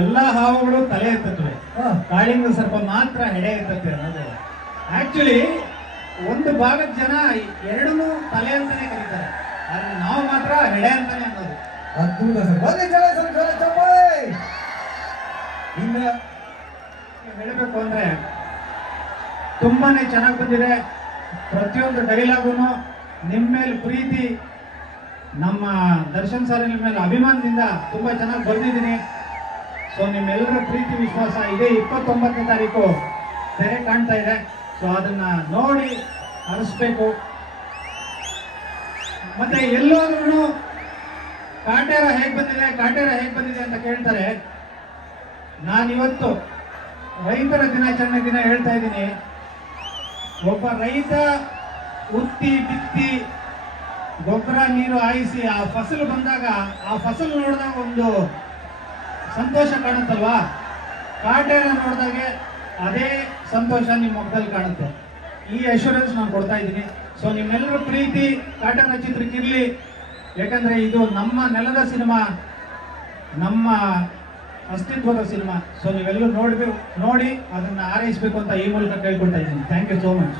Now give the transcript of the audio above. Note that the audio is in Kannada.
ಎಲ್ಲ ಹಾವುಗಳು ತಲೆ ಎತ್ತತ್ವೆ, ಕಾಳಿಂಗ ಸರ್ಪ ಮಾತ್ರ ಹೆಡೆ ಎತ್ತತ್ತೆ ಅನ್ನೋದು. ಆಕ್ಚುಲಿ ಒಂದು ಭಾಗದ ಜನ ಎರಡನ್ನೂ ತಲೆ ಅಂತಾನೆ ಕರೀತಾರೆ, ಆದ್ರೆ ನಾವು ಮಾತ್ರ ಹೆಡೆ ಅಂತಾನೆ ಅನ್ನೋದು. ಅದ್ಭುತ ಸರ್. ಬನ್ನಿ ಜನ ಸರ್ ಚಪ್ಪಾಳೆ. ಇನ್ನ ಹೇಳಬೇಕು ಅಂದ್ರೆ ತುಂಬಾನೇ ಚೆನ್ನಾಗಿ ಬಂದಿದೆ. ಪ್ರತಿಯೊಂದು ಡೈಲಾಗು ನಿಮ್ಮ ಮೇಲೆ ಪ್ರೀತಿ, ನಮ್ಮ ದರ್ಶನ್ ಸರ್ ಮೇಲೆ ಅಭಿಮಾನದಿಂದ ತುಂಬಾ ಚೆನ್ನಾಗಿ ಬರ್ದಿದ್ದೀನಿ. ಸೊ ನಿಮ್ಮೆಲ್ಲರ ಪ್ರೀತಿ ವಿಶ್ವಾಸ ಇದೇ 29ನೇ ತಾರೀಕು ತೆರೆ ಕಾಣ್ತಾ ಇದೆ. ಸೊ ಅದನ್ನ ನೋಡಿ ಹರಿಸ್ಬೇಕು. ಮತ್ತೆ ಎಲ್ಲೋದ್ರೂ ಕಾಟೇರ ಹೇಗ್ ಬಂದಿದೆ ಅಂತ ಕೇಳ್ತಾರೆ. ನಾನಿವತ್ತು ರೈತರ ದಿನಾಚರಣೆ ದಿನ ಹೇಳ್ತಾ ಇದ್ದೀನಿ, ಒಬ್ಬ ರೈತ ಉತ್ತಿ ಬಿತ್ತಿ ಗೊಬ್ಬರ ನೀರು ಹಾಯಿಸಿ ಆ ಫಸಲು ಬಂದಾಗ ಆ ಫಸಲು ನೋಡಿದಾಗ ಒಂದು ಸಂತೋಷ ಕಾಣುತ್ತಲ್ವಾ, ಕಾಟೇರ ನೋಡಿದಾಗೆ ಅದೇ ಸಂತೋಷ ನಿಮ್ಮ ಮುಖದಲ್ಲಿ ಕಾಣುತ್ತೆ. ಈ ಅಶ್ಯೂರೆನ್ಸ್ ನಾನು ಕೊಡ್ತಾ ಇದ್ದೀನಿ. ಸೊ ನಿಮ್ಮೆಲ್ಲರ ಪ್ರೀತಿ ಕಾಟೇರ ಚಿತ್ರಕ್ಕಿರಲಿ, ಯಾಕಂದ್ರೆ ಇದು ನಮ್ಮ ನೆಲದ ಸಿನಿಮಾ, ನಮ್ಮ ಅಸ್ತಿತ್ವದ ಸಿನಿಮಾ. ಸೊ ನೀವೆಲ್ಲರೂ ನೋಡಿ ಅದನ್ನ ಆರೈಸಬೇಕು ಅಂತ ಈ ಮೂಲಕ ಕೇಳ್ಕೊಳ್ತಾ ಇದ್ದೀನಿ. Thank you so much.